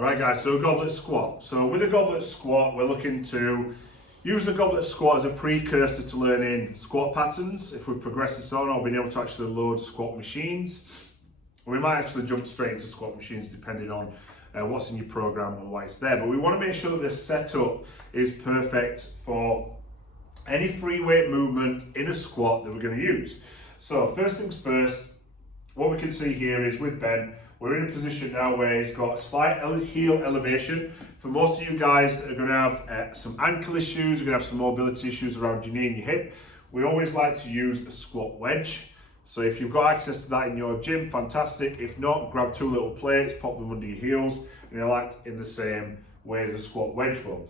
Alright guys, so a goblet squat. So with a goblet squat, we're looking to use the goblet squat as a precursor to learning squat patterns. If we progress this on, or being able to actually load squat machines. Or we might actually jump straight into squat machines depending on what's in your program and why it's there. But we want to make sure that the setup is perfect for any free weight movement in a squat that we're going to use. So first things first, what we can see here is with Ben, we're in a position now where he's got a slight heel elevation. For most of you guys that are going to have some ankle issues, you're going to have some mobility issues around your knee and your hip, we always like to use a squat wedge. So if you've got access to that in your gym, fantastic. If not, grab two little plates, pop them under your heels, and you'll act in the same way as a squat wedge will.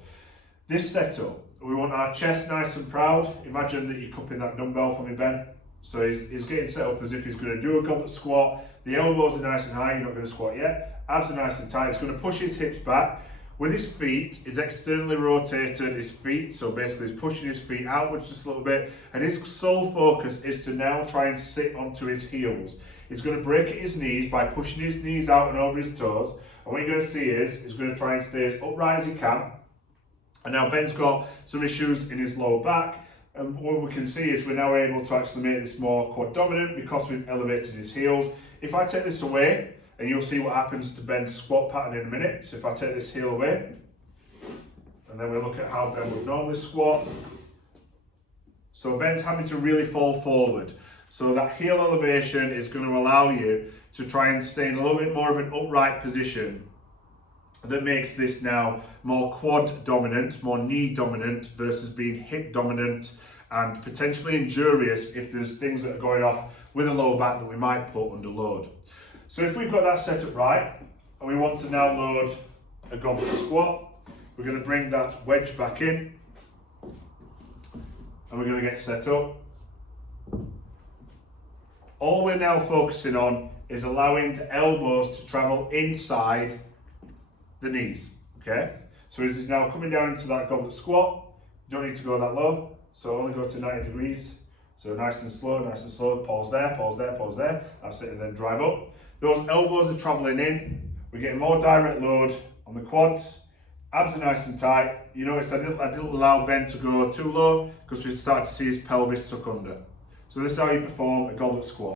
This setup, we want our chest nice and proud. Imagine that you're cupping that dumbbell for me, Ben. So he's getting set up as if he's going to do a goblet squat. The elbows are nice and high, you're not going to squat yet. Abs are nice and tight. He's going to push his hips back. With his feet, he's externally rotated his feet. So basically he's pushing his feet outwards just a little bit. And his sole focus is to now try and sit onto his heels. He's going to break at his knees by pushing his knees out and over his toes. And what you're going to see is, he's going to try and stay as upright as he can. And now Ben's got some issues in his lower back. And what we can see is we're now able to actually make this more quad dominant because we've elevated his heels. If I take this away, and you'll see what happens to Ben's squat pattern in a minute. So if I take this heel away, and then we look at how Ben would normally squat. So Ben's having to really fall forward. So that heel elevation is going to allow you to try and stay in a little bit more of an upright position. That makes this now more quad dominant, more knee dominant versus being hip dominant and potentially injurious if there's things that are going off with a lower back that we might put under load. So if we've got that set up right and we want to now load a goblet squat, we're going to bring that wedge back in and we're going to get set up. All we're now focusing on is allowing the elbows to travel inside the knees, okay? So as he's now coming down into that goblet squat, you don't need to go that low, so only go to 90 degrees. So nice and slow, pause there, pause there, pause there. That's it, and then drive up. Those elbows are traveling in. We're getting more direct load on the quads. Abs are nice and tight. You notice I didn't allow Ben to go too low because we started to see his pelvis tuck under. So this is how you perform a goblet squat.